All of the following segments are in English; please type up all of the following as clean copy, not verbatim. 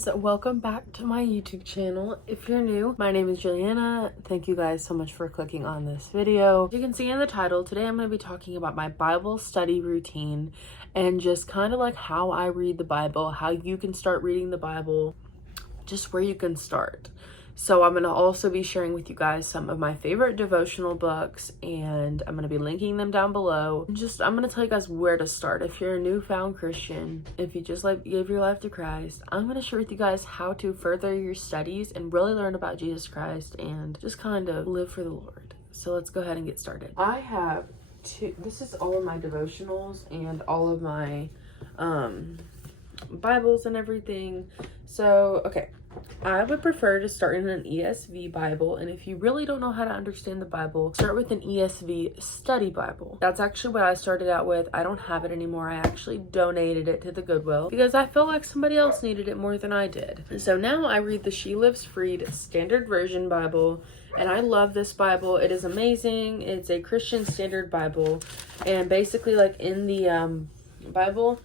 friends, welcome back to my YouTube channel. If you're new, my name is Julianna. Thank you guys so much for clicking on this video. As you can see in the title, today I'm going to be talking about my Bible study routine and just kind of like how I read the Bible, how you can start reading the Bible, just where you can start. So I'm going to also be sharing with you guys some of my favorite devotional books, and I'm going to be linking them down below. I'm going to tell you guys where to start. If you're a newfound Christian, if you just give your life to Christ, I'm going to share with you guys how to further your studies and really learn about Jesus Christ and just kind of live for the Lord. So let's go ahead and get started. I have this is all of my devotionals and all of my Bibles and everything. So, okay. I would prefer to start in an ESV Bible, and if you really don't know how to understand the Bible, start with an ESV study Bible. That's actually what I started out with. I don't have it anymore. I actually donated it to the Goodwill because I felt like somebody else needed it more than I did. So now I read the She Lives Freed Standard Version Bible, and I love this Bible. It is amazing. It's a Christian Standard Bible, and basically like in the Bible,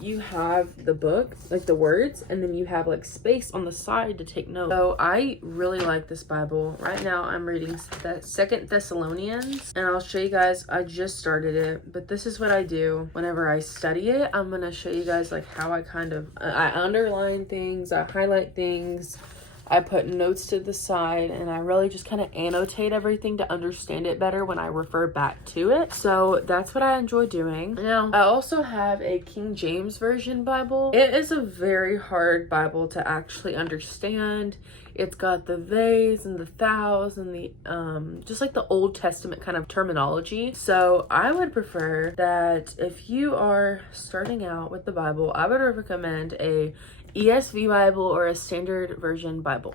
you have the book, like the words, and then you have like space on the side to take notes. So I really like this Bible. Right now I'm reading the 2 Thessalonians, and I'll show you guys, I just started it, but this is what I do whenever I study it. I'm gonna show you guys like how I I underline things, I highlight things, I put notes to the side, and I really just kind of annotate everything to understand it better when I refer back to it. So that's what I enjoy doing. Now, I also have a King James Version Bible. It is a very hard Bible to actually understand. It's got the theys and the thous and the just like the Old Testament kind of terminology. So I would prefer that if you are starting out with the Bible, I would recommend a ESV Bible or a Standard Version Bible.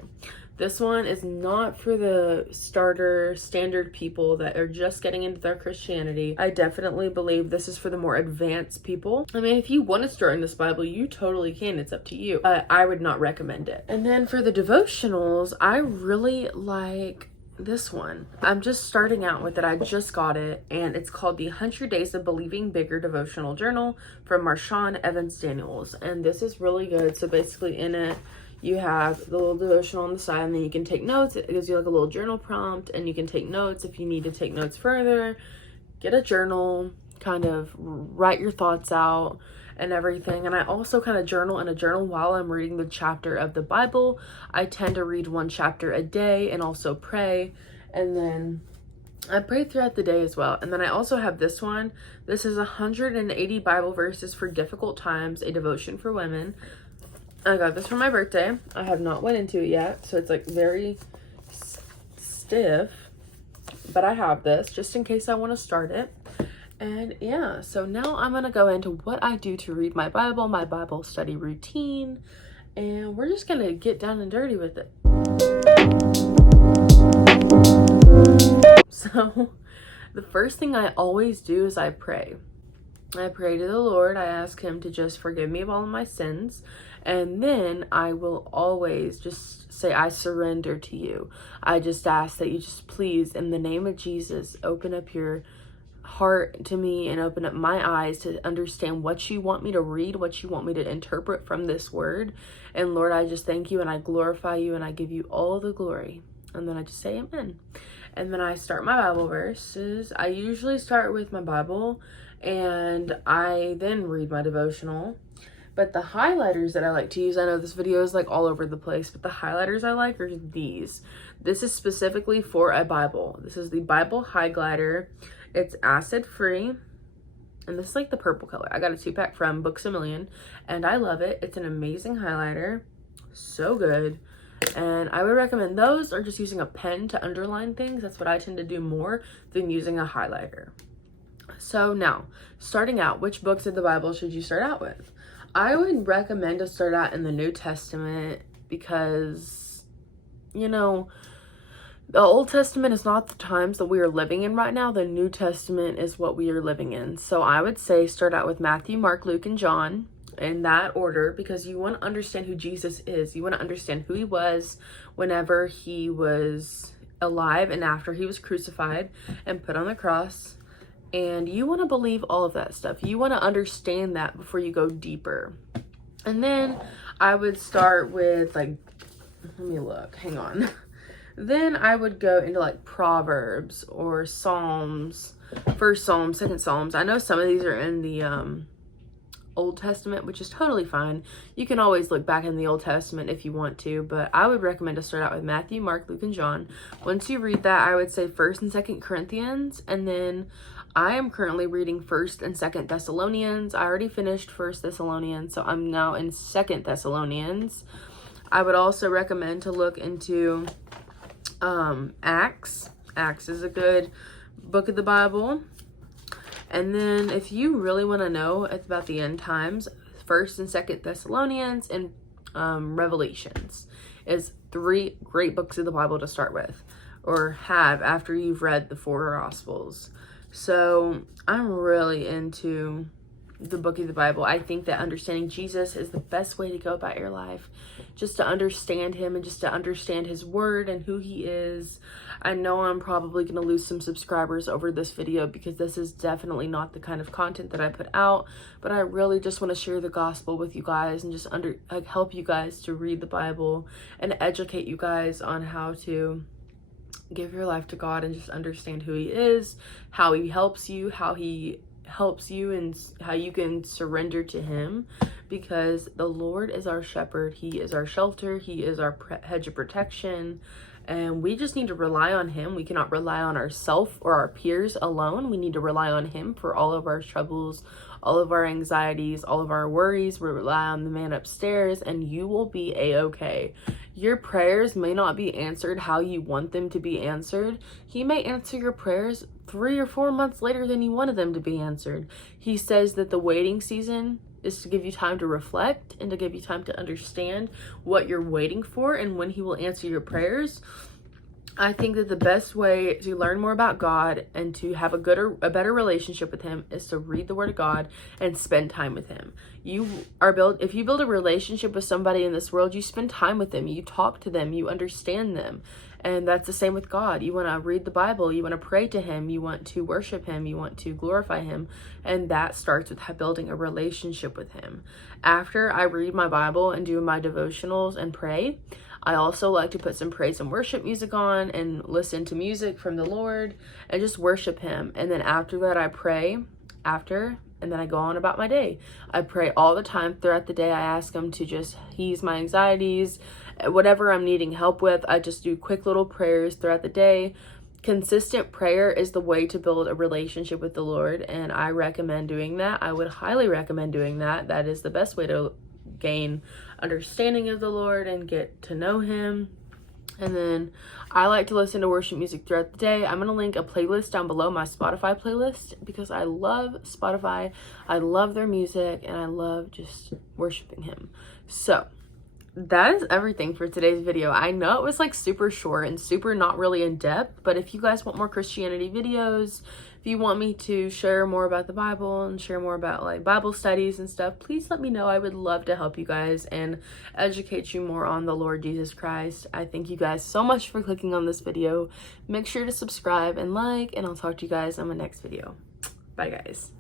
This one is not for the standard people that are just getting into their Christianity. I definitely believe this is for the more advanced people. I mean, if you want to start in this Bible, you totally can. It's up to you. But I would not recommend it. And then for the devotionals, I really like this one. I'm just starting out with it. I just got it, and it's called the 100 Days of Believing Bigger Devotional Journal from Marshawn Evans Daniels, and this is really good. So basically in it, you have the little devotional on the side, and then you can take notes. It gives you like a little journal prompt, and you can take notes if you need to take notes further. Get a journal, kind of write your thoughts out and everything. And I also kind of journal in a journal while I'm reading the chapter of the Bible. I tend to read one chapter a day and also pray, and then I pray throughout the day as well. And then I also have this one. This is 180 Bible verses for difficult times, a devotion for women. I got this for my birthday. I have not went into it yet, so it's like very stiff, but I have this just in case I want to start it. And yeah, so now I'm gonna go into what I do to read my Bible study routine, and we're just gonna get down and dirty with it. So the first thing I always do is I pray. I pray to the Lord. I ask him to just forgive me of all of my sins, and then I will always just say, I surrender to you. I just ask that you just please, in the name of Jesus, open up your heart to me and open up my eyes to understand what you want me to read, what you want me to interpret from this word. And Lord, I just thank you and I glorify you and I give you all the glory. And then I just say amen. And then I start my Bible verses. I usually start with my Bible, and I then read my devotional. But the highlighters that I like to use, I know this video is like all over the place, but the highlighters I like are these. This is specifically for a Bible. This is the Bible Highlighter. It's acid free, and this is like the purple color. I got a 2-pack from Books A Million, and I love it. It's an amazing highlighter, so good. And I would recommend those, or just using a pen to underline things. That's what I tend to do more than using a highlighter. So now, starting out, which books of the Bible should you start out with? I would recommend to start out in the New Testament because, you know, the Old Testament is not the times that we are living in right now. The New Testament is what we are living in. So I would say start out with Matthew, Mark, Luke, and John in that order, because you want to understand who Jesus is. You want to understand who he was whenever he was alive and after he was crucified and put on the cross. And you want to believe all of that stuff. You want to understand that before you go deeper. And then I would start with like, let me look, hang on. Then I would go into like Proverbs or Psalms, first Psalms, second Psalms. I know some of these are in the Old Testament, which is totally fine. You can always look back in the Old Testament if you want to, but I would recommend to start out with Matthew, Mark, Luke, and John. Once you read that, I would say 1st and 2nd Corinthians, and then I am currently reading 1st and 2nd Thessalonians. I already finished 1st Thessalonians, so I'm now in 2nd Thessalonians. I would also recommend to look into Acts. Acts is a good book of the Bible. And then if you really want to know about the end times, 1st and 2nd Thessalonians and Revelations is 3 great books of the Bible to start with, or have after you've read the 4 Gospels. So I'm really into the book of the Bible. I think that understanding Jesus is the best way to go about your life, just to understand him and just to understand his word and who he is. I know I'm probably going to lose some subscribers over this video because this is definitely not the kind of content that I put out, but I really just want to share the gospel with you guys and just help you guys to read the Bible and educate you guys on how to give your life to God and just understand who he is, how he helps you, and how you can surrender to him, because the Lord is our shepherd. He is our shelter. He is our hedge of protection, and we just need to rely on him. We cannot rely on ourselves or our peers alone. We need to rely on him for all of our troubles, all of our anxieties, all of our worries. We rely on the man upstairs, and you will be a-okay. Your prayers may not be answered how you want them to be answered. He may answer your prayers 3 or 4 months later than you wanted them to be answered. He says that the waiting season is to give you time to reflect and to give you time to understand what you're waiting for and when he will answer your prayers. I think that the best way to learn more about God and to have a better relationship with him is to read the word of God and spend time with him. If you build a relationship with somebody in this world, you spend time with them, you talk to them, you understand them. And that's the same with God. You want to read the Bible, you want to pray to him, you want to worship him, you want to glorify him. And that starts with building a relationship with him. After I read my Bible and do my devotionals and pray, I also like to put some praise and worship music on and listen to music from the Lord and just worship him. And then after that, I pray and then I go on about my day. I pray all the time throughout the day. I ask him to just ease my anxieties, whatever I'm needing help with. I just do quick little prayers throughout the day. Consistent prayer is the way to build a relationship with the Lord, and I recommend doing that. I would highly recommend doing that. That is the best way to gain understanding of the Lord and get to know him. And then I like to listen to worship music throughout the day. I'm going to link a playlist down below, my Spotify playlist, because I love Spotify. I love their music and I love just worshiping him. So that is everything for today's video. I know it was like super short and super not really in depth, but if you guys want more Christianity videos, if you want me to share more about the Bible and share more about like Bible studies and stuff, please let me know. I would love to help you guys and educate you more on the Lord Jesus Christ. I thank you guys so much for clicking on this video. Make sure to subscribe and like, and I'll talk to you guys on my next video. Bye guys.